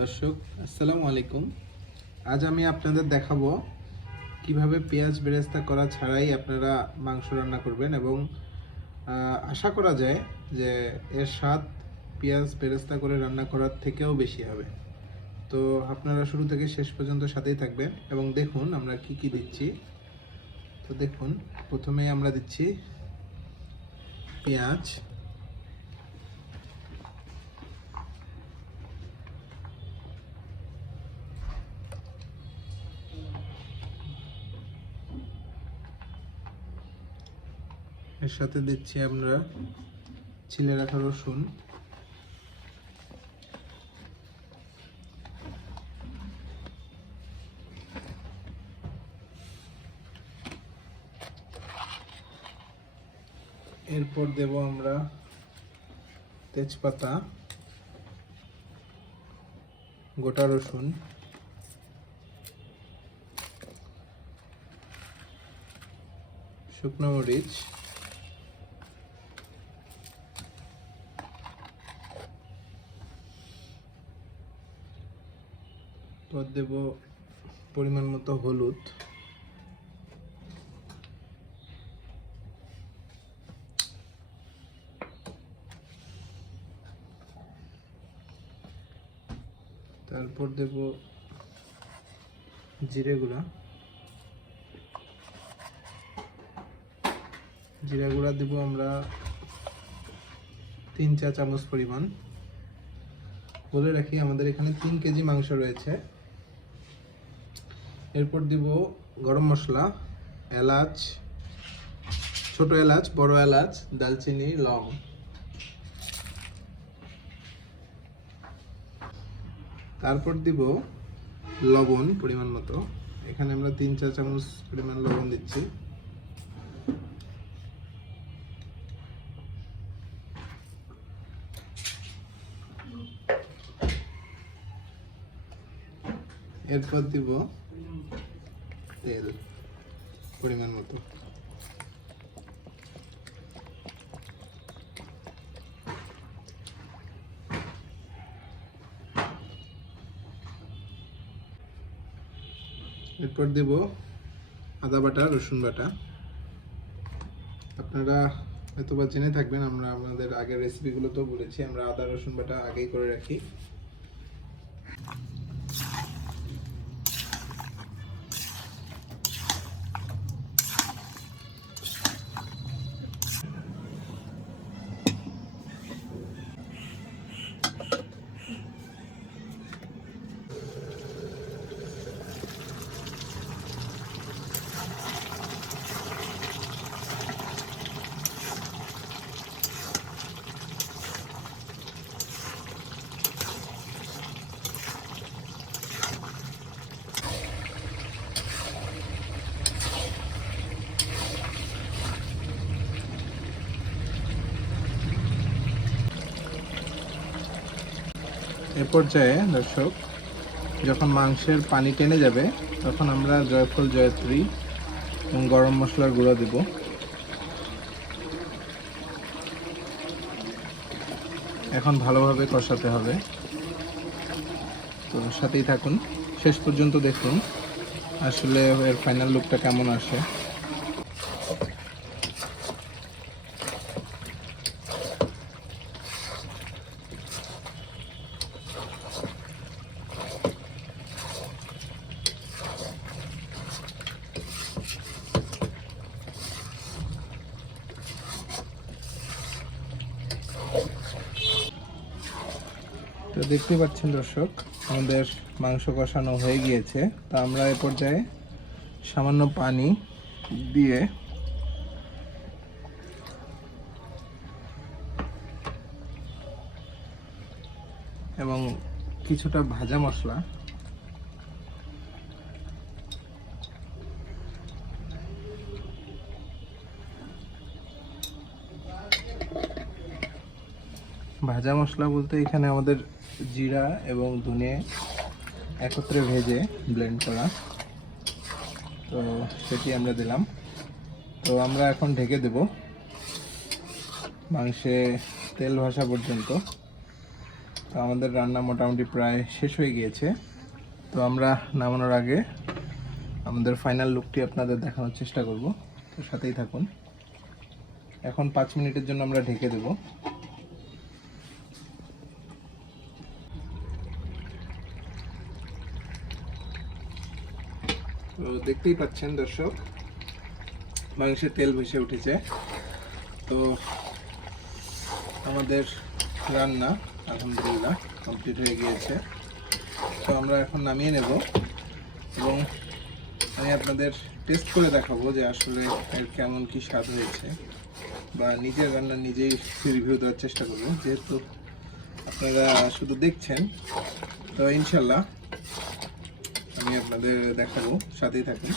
দর্শক আসসালামু আলাইকুম। আজ আমি আপনাদের দেখাবো কিভাবে পেঁয়াজ বেরেস্তা করা ছাড়াই আপনারা মাংস রান্না করবেন এবং আশা করা যায় যে এর স্বাদ পেঁয়াজ বেরেস্তা করে রান্না করার থেকেও বেশি হবে। তো আপনারা শুরু থেকে শেষ পর্যন্ত সাথেই থাকবেন এবং দেখুন আমরা কি কি দিচ্ছি। তো দেখুন, প্রথমেই আমরা দিচ্ছি পেঁয়াজ, এর সাথে দিচ্ছি আমরা ছিলে রাখা রসুন, এরপর দেব আমরা তেজপাতা, গোটা রসুন, শুকনো মরিচ, পর দেব পরিমাণ মতো হলুদ, তারপর দেব জিরে গুঁড়া, দেব আমরা 3 চা চামচ পরিমাণ। বলে রাখি আমাদের এখানে 3 কেজি মাংস রয়েছে। এরপর দিব গরম মশলা, এলাচ, ছোট এলাচ, বড় এলাচ, দালচিনি, লং। তারপর দিব লবণ পরিমাণ মতো। এখানে আমরা 3 চা চামচ পরিমাণ লবণ দিচ্ছি। এরপর দিব তেল পরিমাণ মতো। এরপর দেব আদা বাটা, রসুন বাটা। আপনারা হয়তোবা জেনে থাকবেন, আমরা আমাদের আগের রেসিপিগুলোতেও বলেছি আমরা আদা রসুন বাটা আগেই করে রাখি। এ পর্যায়ে দর্শক, যখন মাংসের পানি টেনে যাবে তখন আমরা জয়ফল, জয়ত্রী এবং গরম মশলার গুঁড়া দেব। এখন ভালোভাবে কষাতে হবে। তো সাথেই থাকুন, শেষ পর্যন্ত দেখুন আসলে এর ফাইনাল লুকটা কেমন আসে। তো দেখতে পাচ্ছেন দর্শক, আমাদের মাংস কষানো হয়ে গিয়েছে। তা আমরা এ পর্যায়ে সামান্য পানি দিয়ে এবং কিছুটা ভাজা মশলা বলতে এখানে আমাদের জিরা এবং ধনে একত্রে ভেজে ব্লেন্ড করা, তো সেটি আমরা দিলাম। তো আমরা এখন ঢেকে দেব মাংসে তেল ভাসা পর্যন্ত। তো আমাদের রান্না মোটামুটি প্রায় শেষ হয়ে গিয়েছে। তো আমরা নামানোর আগে আমাদের ফাইনাল লুকটি আপনাদের দেখানোর চেষ্টা করব, তো সাথেই থাকুন। এখন 5 মিনিটের জন্য আমরা ঢেকে দেব। তো দেখতেই পাচ্ছেন দর্শক, মাংসের তেল ভেসে উঠেছে। তো আমাদের রান্না আলহামদুলিল্লাহ কমপ্লিট হয়ে গিয়েছে। তো আমরা এখন নামিয়ে নেব এবং আমি আপনাদের টেস্ট করে দেখাবো যে আসলে এর কেমন কি স্বাদ হয়েছে, বা নিজের রান্না নিজেই রিভিউ দেওয়ার চেষ্টা করব, যেহেতু আপনারা শুধু দেখছেন। তো ইনশাল্লাহ আমি আপনাদের দেখাবো, সাথেই থাকুন।